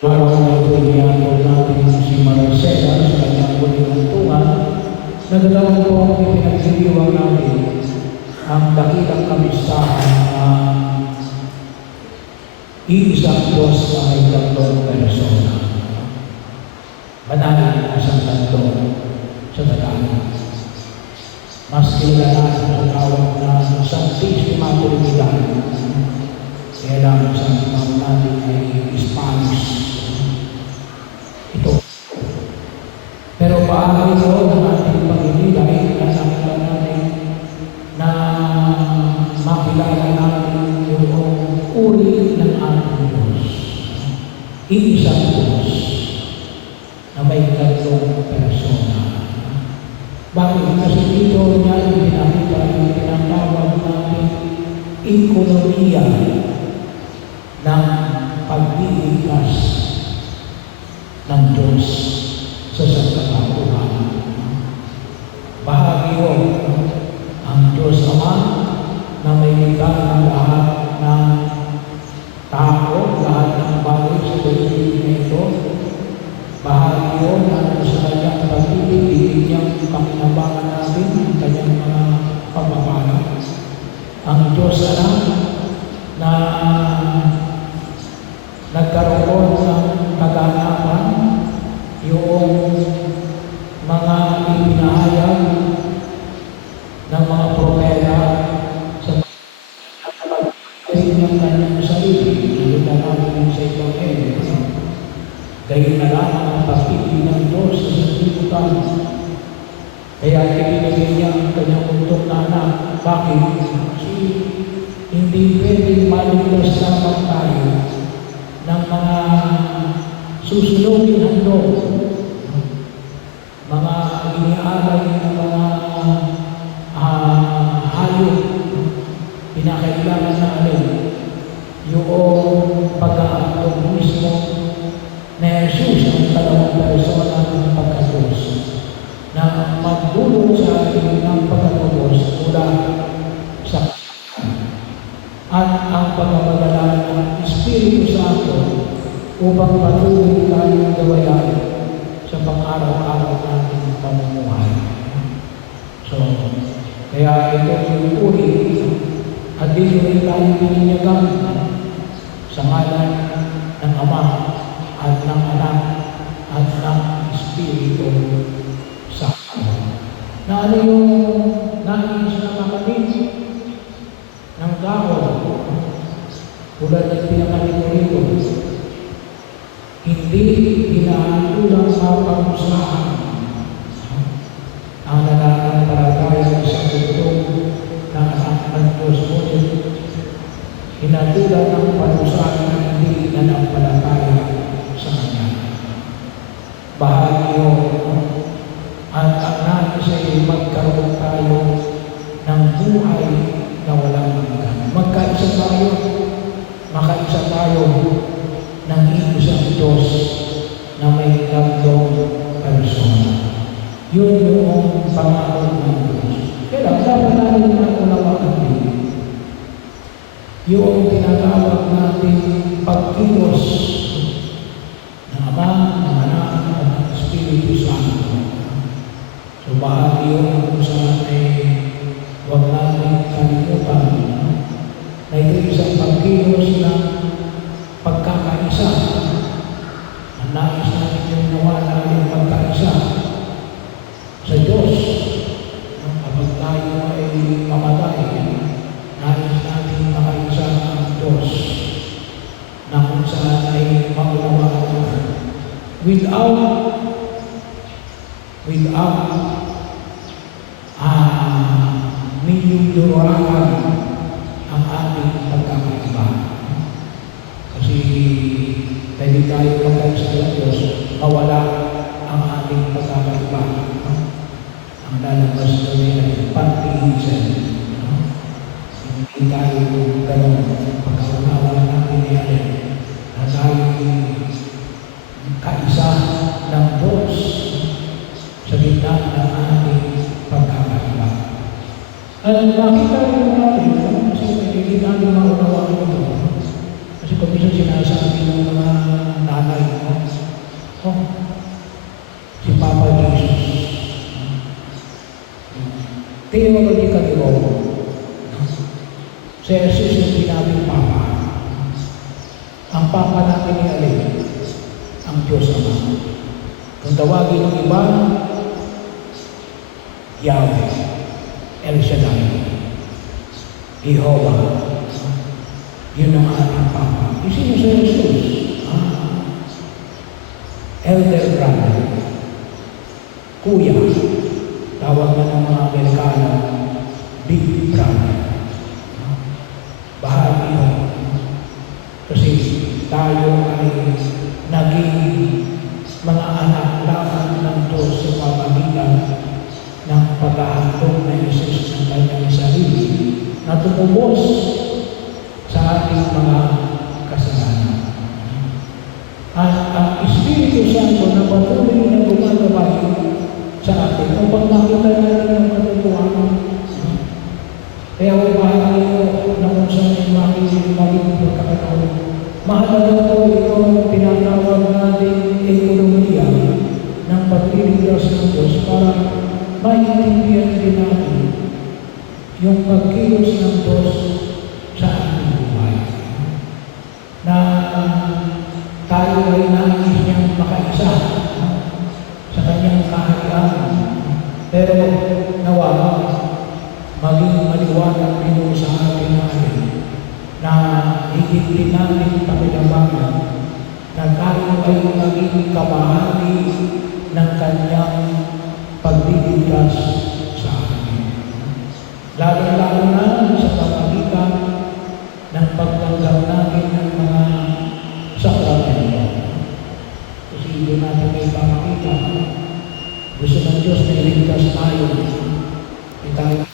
Araw na ito inihatod natin si Maricela sa kanyang muling hantungan. Nagdalaw po ipinagsiliwang natin ang dakilang kamistahan ng iisang Diyos na may tatlong persona. Banal na isang tatlo sa dakilang. Mas kilala sa tawag na Santisima Trinidad. Kaya lang sa mga natin ay Spanish. Ito. Pero paano ito ng ating pag-ibigay na nakita natin na makilala natin yung uri ng ating Diyos. Iisang Diyos na may tatlong persona. Bakit? Kasi dito niya ipinakita yung tinatawag natin ekonomiya ng pagbibigas ng Diyos sa sangkatauhan. Bahagi yun ang Diyos Ama na may likha ng lahat ng tao, lahat ng bagay sa daigdig na ito. Bahagi yun na sa kanyang pag-ibig, niyang pakinabangan natin ang kanyang mga pagpapala. Ang Diyos Anak na nagkaroon ng kaganapan yung mga ipinahayag ng mga propeta sa pag-ibig ng kanyang sarili. Nalito namin sa Ebanghelyo. Gayun na lang ang pag-ibig ng Diyos sa sanlibutan. Kaya ibinigay niya ang kanyang untong na anak. Bakit? Kasi hindi pwedeng maligtas lamang tayo ng mga susunugin handog, mga inialay ng mga hayop, pinakailangan na alin, yung pag-aandog mismo na Jesus ang dalawang persona ng pagkatos na magdulong sa atin ng pagkatubos mula sa at ang pagkamadala ng Espiritu Santo upang patuloy tayong gawayan sa pang-araw-araw nating pamumuhay. So, kaya ito yung uri at dito rin tayo pininyagan sa ngalan ng Ama at ng Anak at ng Espiritu Santo. Na ano yung nais na makalit ng tao tulad ng pinakalit rito, hindi hinahatulang mapagusahan ang nananampalataya sa bugtong ng anak ng Diyos mo. Hinatulan ng parusahan na hindi nanampalataya sa Kanya. Bahagi yun at ang nais ay magkaroon tayo ng buhay na walang hanggan. Magkaisa tayo, makaisa tayo ng isang Diyos na may tatlong persona. Yun yung pangako ng Diyos. Kaya dapat natin maunawaan din yung tinatawag natin pagkilos ng Ama, ng Anak, at ng Espiritu Santo. So bahagi yun kung saan ay huwag natin kalimutan na ito isang pagkilos ng pagkakaisa. Ang nais natin yung nawala yung pagkaisa sa Diyos. Kapag tayo ay mamatay, nais natin makaisa ang Diyos na kung saan ay maunawaan natin. Without niyudurakan ang ating pagkakaiba. Kasi pwede tayo pagkaisa sa Diyos, mawala ang ating pagkakaiba. Ang lalabas doon ay pantihisan. Hindi tayo gano'n pagkaunawa natin yan na tayo kaisa ng Diyos sa gitna ng ating pagkakaiba. At nakita rin natin, kasi hindi natin maunawaan ito. Kasi kung minsan sinasabi ng mga nanay, tiniwagan ni Kaliro. Si Jesus yung pinabing Papa. Ang Papa natin ni Alin, ang Diyos Ama. Kung tawagin ng iba, Yahweh, El Shaddai, Jehovah, yun ang ating Papa. Isino si Jesus? Elder brother, kuya, tawag na ng mga Amerikano, big brother. Bahagi yun. Kasi tayo ay naging mga anak lahat ng Diyos sa pamamagitan ng paghahandog na Jesus ng kanyang sarili na tumubos sa ating mga kasalanan. At ang Espiritu Santo na patuloy na gumagabay sa atin upang makita natin ang katotohanan. Kaya upahan niyo na kung saan ay maging pagkakataon. Mahalaga po itong tinatawag natin ekonomiya ng pagliligtas ng Diyos para maintindihan din natin yung pagkilos ng Diyos sa ating buhay. Na tayo ay nais niyang makaisa sa kanyang kaharian. Pero nawa maging maliwanag din sa ating natin na higit din natin pakilabangan na tayo ay maging kabahagi ng kanyang pagliligtas sa atin. Lalo-lalo na sa pamagitan ng pagtanggap natin ng mga sakramento. Kasi doon natin may pamakita. Gusto ng Diyos na iligtas tayo. Tayo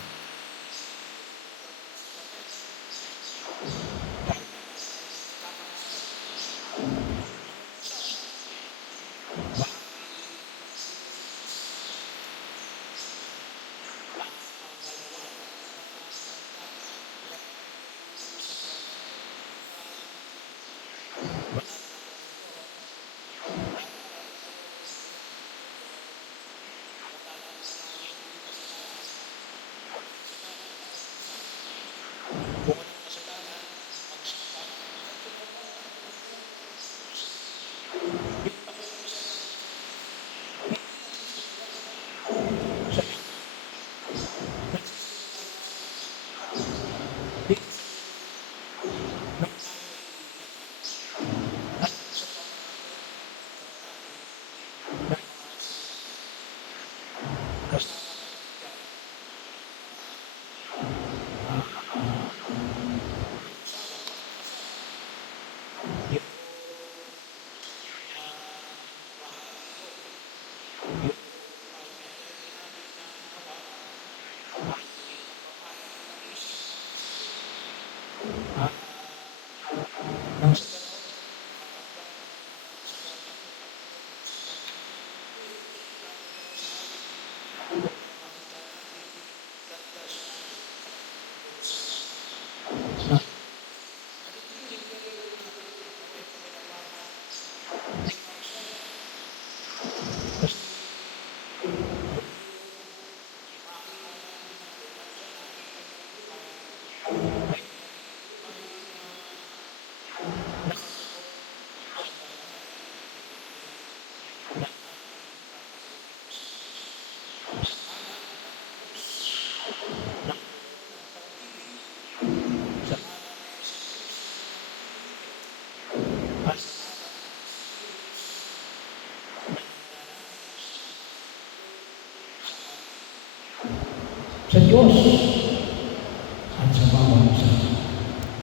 sa Diyos